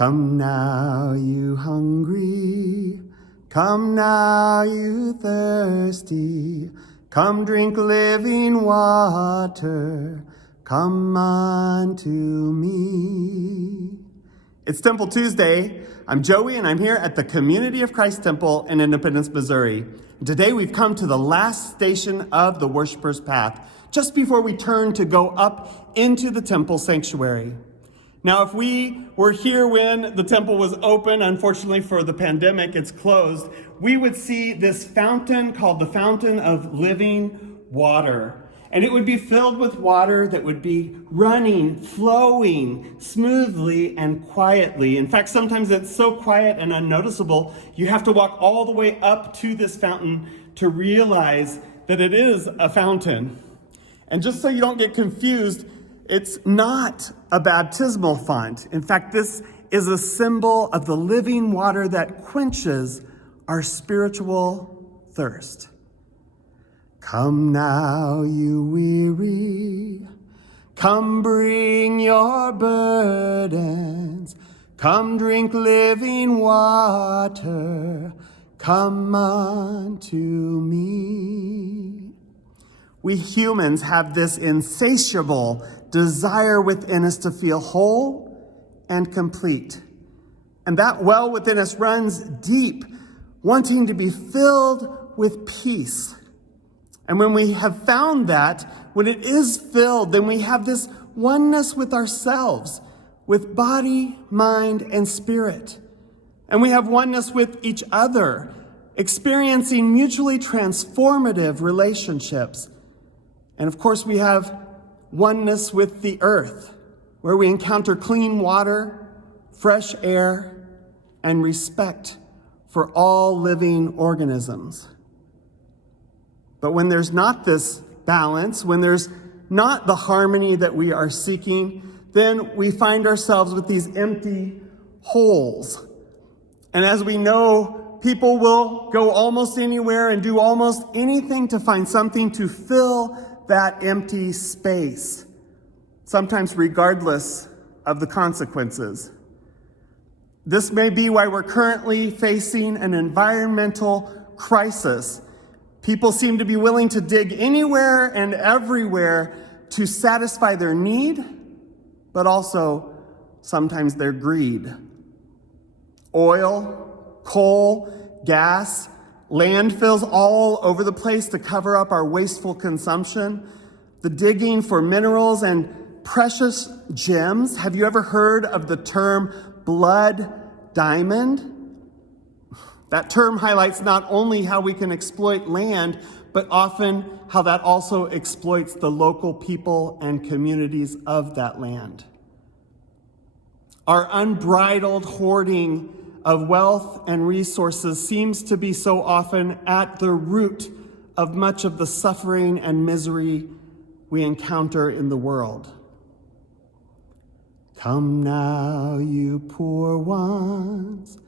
Come now, you hungry. Come now, you thirsty. Come drink living water. Come unto me. It's Temple Tuesday. I'm Joey, and I'm here at the Community of Christ Temple in Independence, Missouri. Today we've come to the last station of the Worshipper's Path, just before we turn to go up into the temple sanctuary. Now, if we were here when the temple was open, unfortunately for the pandemic, it's closed, we would see this fountain called the Fountain of Living Water. And it would be filled with water that would be running, flowing smoothly and quietly. In fact, sometimes it's so quiet and unnoticeable, you have to walk all the way up to this fountain to realize that it is a fountain. And just so you don't get confused, it's not a baptismal font. In fact, this is a symbol of the living water that quenches our spiritual thirst. Come now, you weary, come bring your burdens, come drink living water, come unto me. We humans have this insatiable desire within us to feel whole and complete. And that well within us runs deep, wanting to be filled with peace. And when we have found that, when it is filled, then we have this oneness with ourselves, with body, mind, and spirit. And we have oneness with each other, experiencing mutually transformative relationships. And of course, we have oneness with the earth, where we encounter clean water, fresh air, and respect for all living organisms. But when there's not this balance, when there's not the harmony that we are seeking, then we find ourselves with these empty holes. And as we know, people will go almost anywhere and do almost anything to find something to fill that empty space, sometimes regardless of the consequences. This may be why we're currently facing an environmental crisis. People seem to be willing to dig anywhere and everywhere to satisfy their need, but also sometimes their greed. Oil, coal, gas, landfills all over the place to cover up our wasteful consumption, the digging for minerals and precious gems. Have you ever heard of the term blood diamond? That term highlights not only how we can exploit land, but often how that also exploits the local people and communities of that land. Our unbridled hoarding of wealth and resources seems to be so often at the root of much of the suffering and misery we encounter in the world. Come now, you poor ones.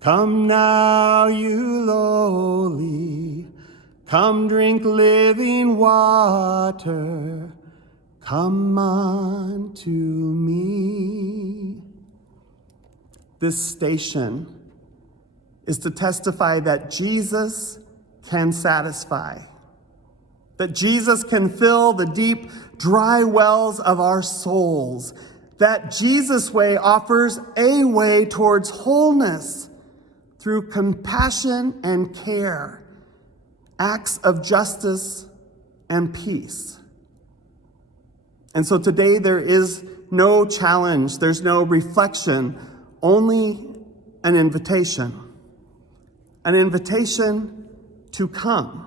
Come now, you lowly. Come drink living water. Come unto me. This station is to testify that Jesus can satisfy, that Jesus can fill the deep, dry wells of our souls, that Jesus' way offers a way towards wholeness through compassion and care, acts of justice and peace. And so today there is no challenge, there's no reflection, only an invitation to come.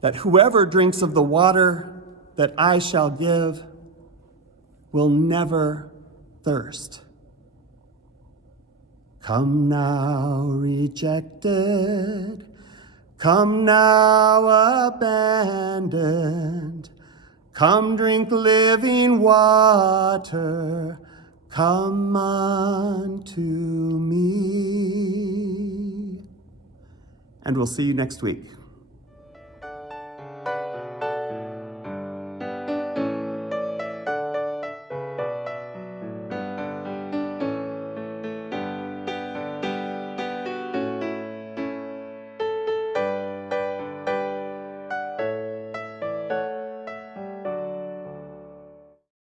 That whoever drinks of the water that I shall give will never thirst. Come now, rejected. Come now, abandoned. Come drink living water. Come unto me. And we'll see you next week.